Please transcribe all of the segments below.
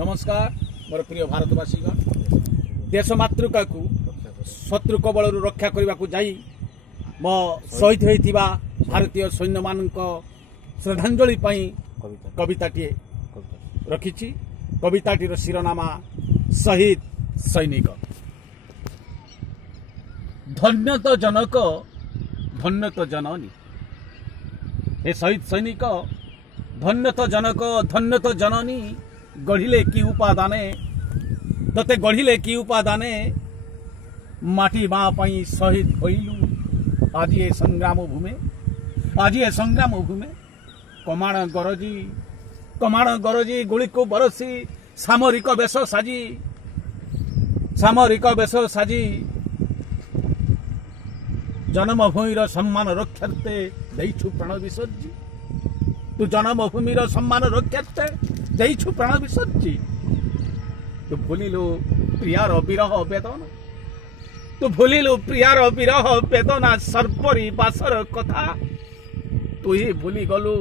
नमस्कार मोर प्रिय भारतवासी देश मातृका को शत्रु कबल रक्षा करने को जाई मो शहीद होइथिबा भारतीय सैन्य मान श्रद्धांजलि कविताटी रखी। कविताटीर शिरोनामा शहीद सैनिक। धन्य तो जनक धन्य तो जननी, हे शहीद सैनिक धन्य तो जनक धन्य तो जननी। गढ़िले की उपादाने तते गढ़िले की उपादाने माटी माँ पई शहीद होइलु। आज ये संग्राम भूमि कमाण गरजी गुली को बरसी सामरिक बेश साजी जन्मभूमिर सम्मान रक्षार्थे देइछु प्राण विसर्जी। तू जन्मभूमिर सम्मान रक्षार्थे देइछु प्राण विसर्जी। तू भूलिलु प्रियार विरह वेदना, तू भूलिलु प्रियार विरह वेदना सर्परी बासर कथा। तू ही भूली गलु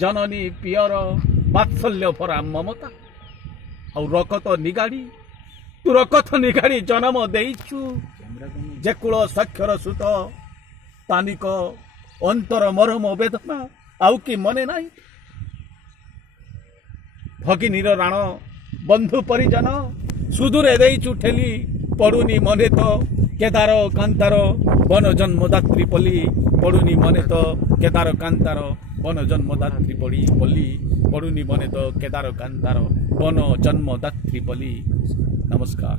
जननी पियर बात्सल्य भरा ममता। और रकत निगाड़ी जन्म देइछु जेकुल साक्षर सुत तानिक अंतर मरम वेदना आउ कि मने नाई। भगिनीर राण बंधु परिजन सुदूरे देइछु ठेली पड़ुनी मने तो केदार कांतार वन जन्मदात्री पल्ली। पड़ुनी मने तो केदार कांतार वन जन्मदात्री पल्ली। पड़ुनी मने तो केदार कांतार वन जन्मदात्री पल्ली। नमस्कार।